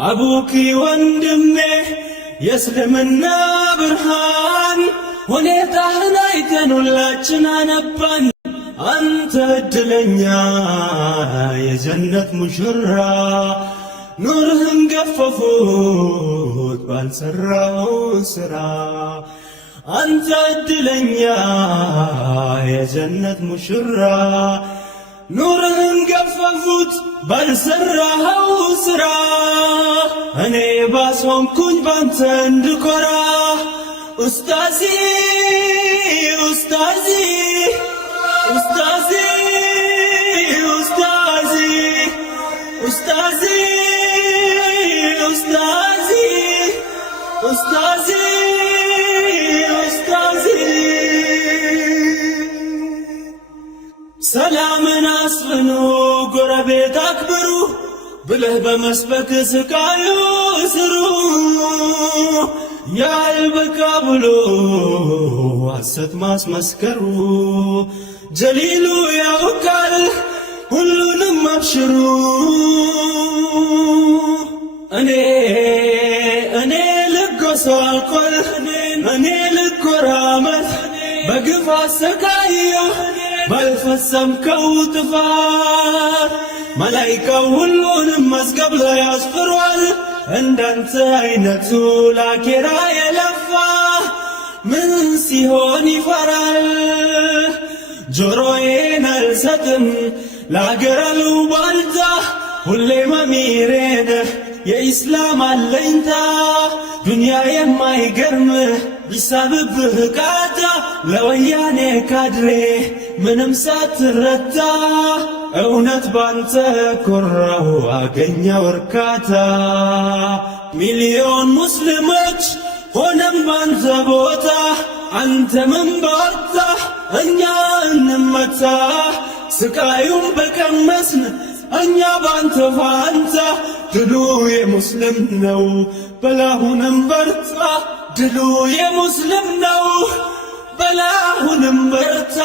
አቡኪ ወንድሜ የእስልምና ብርሃን ሁኔታህን አይተን ሁላችን አነባን። አንተ እድለኛ የጀነት ሙሽራ ኑርህን ገፈፉት ባልሰራው ስራ። አንተ እድለኛ የጀነት ሙሽራ ኑርህን ገፈፉት ባልሰራው ስራ። እኔ ባስሆንኩኝ ባንተ እንድኮራ ኡስታዚ ኡስታዚ ኡስታዚ ኡስታዚ ኡስታዚ ኡስታዚ ኡስታዚ ኡስታዚ ሰላምን አስፍኑ ጎረቤት አክብሩ ብለህ በመስበክ ስቃዩ ስሩ። ያልበቃ ብሎ ሐሰት ማስመስከሩ ጀሊሉ ያውቃል ሁሉንም አብሽሩ። እኔ ልጎሳቆል እኔ ልኮራመት በግፍ አሰቃየሁ ባልፈጸምከው ጥፋት መላኢካው ሁሉንም መዝገብ ላይ አስፍሯል። እንዳንተ አይነቱ ላኬራ የለፋ ምን ሲሆን ይፈራል? ጆሮዬን አልሰጥም ለአገር አሉባልታ ሁሌ መሚሬ ነህ የኢስላም አለኝታ። ዱንያ የማይገርምህ ቢሳብብህ ቃታ ለወያኔ ካድሬ ምንም ሳትረታ እውነት ባንተ ኮራሁ አገኘው እርካታ። ሚሊዮን ሙስሊሞች ሆነም ባንተ ቦታ አንተ ምን ባወጣ እኛ እንመታ። ስቃዩን በቀመስን እኛ ባንተ ፋንታ ድሉ የሙስሊም ነው በላሁንም በርታ። ድሉ የሙስሊም ነው በላሁንም በርታ።